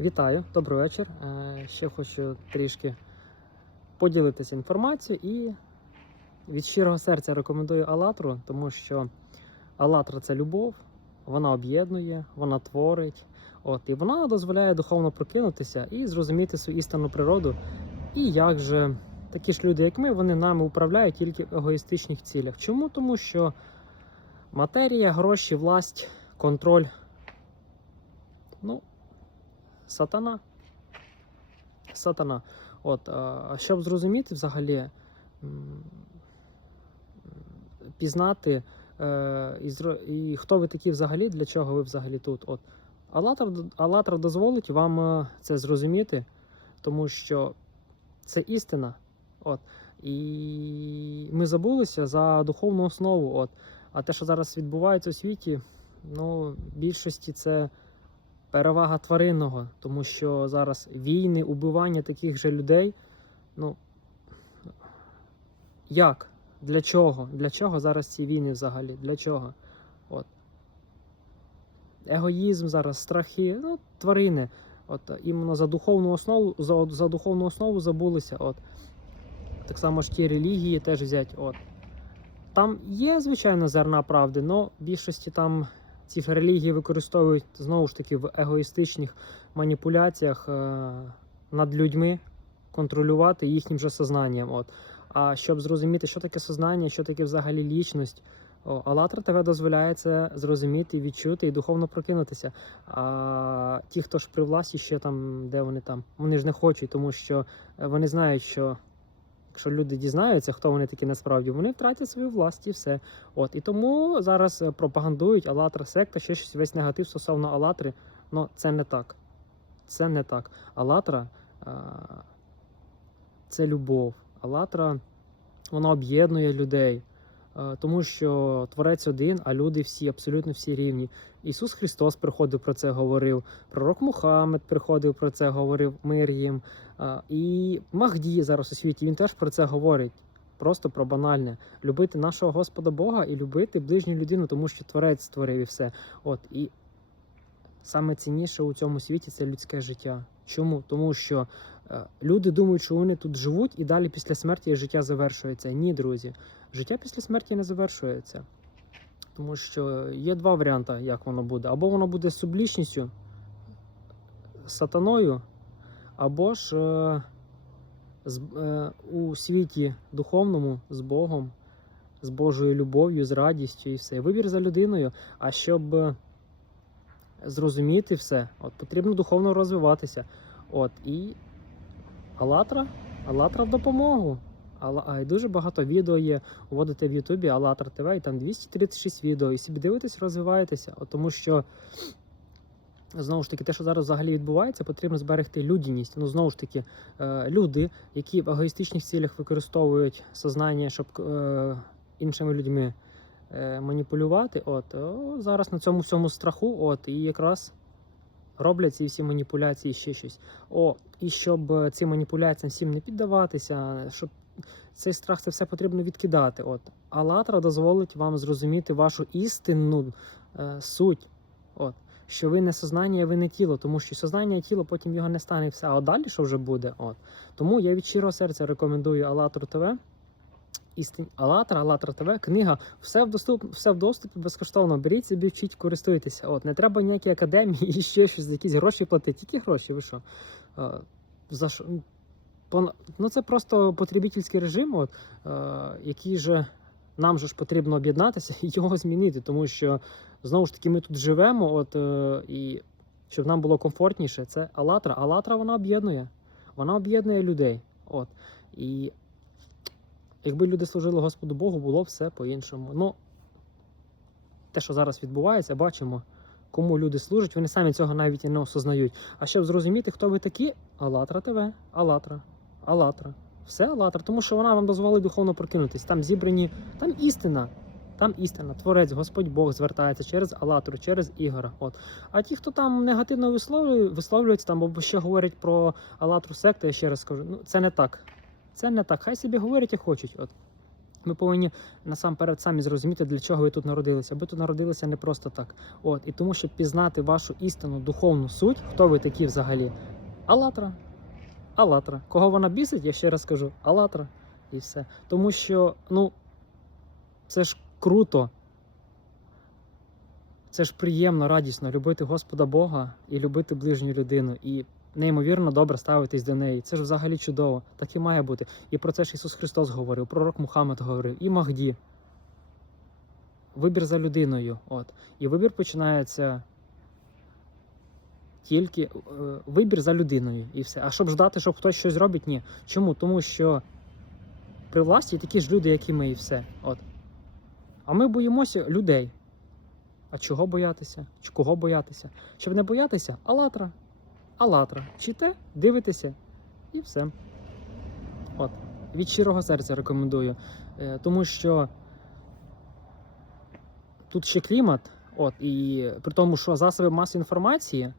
Вітаю, добрий вечір. Е, Ще хочу трішки поділитися інформацією і від щирого серця рекомендую Алатру, тому що Алатра це любов, вона об'єднує, вона творить, от, і вона дозволяє духовно прокинутися і зрозуміти свою істинну природу. І як же такі ж люди, як ми, вони нами управляють тільки в егоїстичних цілях. Чому? Тому що матерія, гроші, власть, контроль. Ну, сатана. Сатана. От, а щоб зрозуміти взагалі, пізнати, е, і, і хто ви такі взагалі, для чого ви взагалі тут. От. Алатра, Алатра дозволить вам е, це зрозуміти, тому що це істина. От. І ми забулися за духовну основу. От. А те, що зараз відбувається у світі, ну, в більшості це перевага тваринного, тому що зараз війни, убивання таких же людей. Ну як? Для чого? Для чого зараз ці війни взагалі? Для чого? От. Егоїзм зараз, страхи, ну, тварини. От іменно за духовну основу, за, за духовну основу забулися. От. Так само ж ті релігії теж взять. От. Там є, звичайно, зерна правди, але в більшості там ці релігії використовують знову ж таки в егоїстичних маніпуляціях е, над людьми, контролювати їхнім же сознанням. От. А щоб зрозуміти, що таке сознання, що таке взагалі лічність, Алатра ТВ дозволяє це зрозуміти, відчути і духовно прокинутися. А ті, хто ж при власті, ще там, де вони там, вони ж не хочуть, тому що е, вони знають, що якщо люди дізнаються, хто вони такі насправді, вони втратять свою власть і все. От і тому зараз е, пропагандують Алатра секта, ще щось весь негатив стосовно Алатри. Ну це не так. Це не так. Алатра це любов. Алатра вона об'єднує людей. Е, Тому що Творець один, а люди всі, абсолютно всі рівні. Ісус Христос приходив про це говорив, пророк Мухаммед приходив про це, говорив мир їм. Е, І Махді зараз у світі він теж про це говорить. Просто про банальне. Любити нашого Господа Бога і любити ближню людину, тому що Творець створив і все. От і саме цінніше у цьому світі це людське життя. Чому? Тому що е, люди думають, що вони тут живуть, і далі після смерті життя завершується. Ні, друзі, життя після смерті не завершується. Тому що є два варіанти, як воно буде. Або воно буде сублічністю, сатаною, або ж е, з, е, у світі духовному з Богом, з Божою любов'ю, з радістю і все. Вибір за людиною. А щоб е, зрозуміти все, от потрібно духовно розвиватися. От і Алатра, Алатра в допомогу. Алла- А дуже багато відео є. Вводите в Ютубі Алатра ТВ, і там 236 відео. І собі дивитесь, розвиваєтеся. От тому що знову ж таки, те, що зараз взагалі відбувається, потрібно зберегти людяність. Ну знову ж таки, е, люди, які в егоїстичних цілях використовують сознання, щоб е, іншими людьми е, маніпулювати. От зараз на цьому всьому страху, от і якраз роблять ці всі маніпуляції ще щось. О, і щоб цим маніпуляціям всім не піддаватися, щоб цей страх це все потрібно відкидати. От Алатра дозволить вам зрозуміти вашу істинну е, суть. От. Що ви не сознання, ви не тіло, тому що сознання і тіло потім його не стане і все. А далі що вже буде? От. Тому я від щирого серця рекомендую Алатру ТВ. Істин... Алатра, Алатра ТВ, книга, все в доступ, все в доступі безкоштовно. Беріть собі, вчіть, користуйтеся. От не треба ніякі академії і ще щось, якісь гроші платити. Тільки гроші, ви що? Е, за що? Ну, це просто потребітельський режим, от, е, який же нам же ж потрібно об'єднатися і його змінити, тому що знову ж таки ми тут живемо, от е, і щоб нам було комфортніше, це Алатра. Алатра вона об'єднує. Вона об'єднує людей. От. І якби люди служили Господу Богу, було все по-іншому. Ну, те, що зараз відбувається, бачимо, кому люди служать, вони самі цього навіть і не осознають. А щоб зрозуміти, хто ви такі, Алатра ТВ, Алатра, Алатра. Все Алатра, тому що вона вам дозволить духовно прокинутись. Там зібрані, там істина. Там істина, творець, Господь Бог звертається через Алатру, через Ігора. От. А ті, хто там негативно висловлює, висловлюються там, або ще говорять про Алатру секту, я ще раз скажу, ну це не так. Це не так. Хай собі говорять і хочуть. От. Ми повинні насамперед самі зрозуміти, для чого ви тут народилися. Ви тут народилися не просто так. От і тому, щоб пізнати вашу істинну духовну суть, хто ви такі взагалі? Алатра. Алатра. Кого вона бісить, я ще раз скажу, Алатра. І все. Тому що, ну, це ж круто. Це ж приємно, радісно любити Господа Бога і любити ближню людину. І неймовірно добре ставитись до неї. Це ж взагалі чудово. Так і має бути. І про це ж Ісус Христос говорив, пророк Мухаммед говорив, і Махді. Вибір за людиною. От. І вибір починається тільки е, вибір за людиною і все. А щоб ждати, щоб хтось щось зробить, ні. Чому? Тому що при власті такі ж люди, як і ми, і все. От. А ми боїмося людей. А чого боятися? Кого боятися? Щоб не боятися, Алатра. Алатра. Чите, дивитеся і все. От. Від щирого серця рекомендую. Е, тому що тут ще клімат, от, і при тому, що засоби масової інформації е,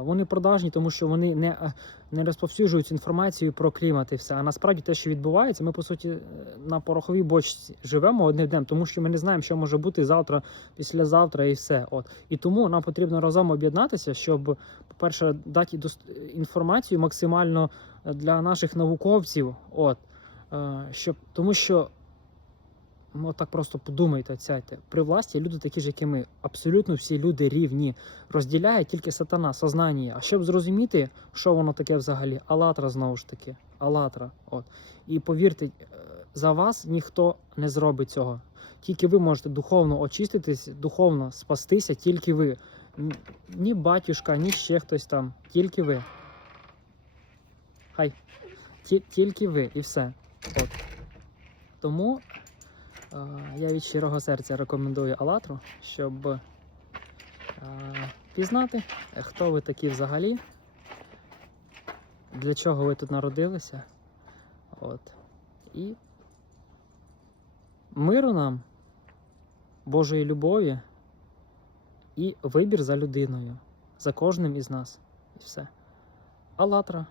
вони продажні, тому що вони не, е, не розповсюджують інформацію про клімат і все. А насправді те, що відбувається, ми по суті е, на пороховій бочці живемо одним днем, тому що ми не знаємо, що може бути завтра, післязавтра і все. От. І тому нам потрібно разом об'єднатися, щоб, по-перше, дати інформацію максимально для наших науковців. От. Щоб, тому що Ну, так просто подумайте, сядьте. При власті люди такі ж, як і ми. Абсолютно всі люди рівні. Розділяє тільки сатана, сознання. А щоб зрозуміти, що воно таке взагалі, Алатра знову ж таки. Алатра. От. І повірте, е, за вас ніхто не зробить цього. Тільки ви можете духовно очиститись, духовно спастися, тільки ви. Ні батюшка, ні ще хтось там. Тільки ви. Хай. Тільки ви і все. От. Тому Я від щирого серця рекомендую Алатру, щоб е, пізнати, е, хто ви такі взагалі, для чого ви тут народилися. От. І миру нам, Божої любові і вибір за людиною, за кожним із нас. І все. Алатра.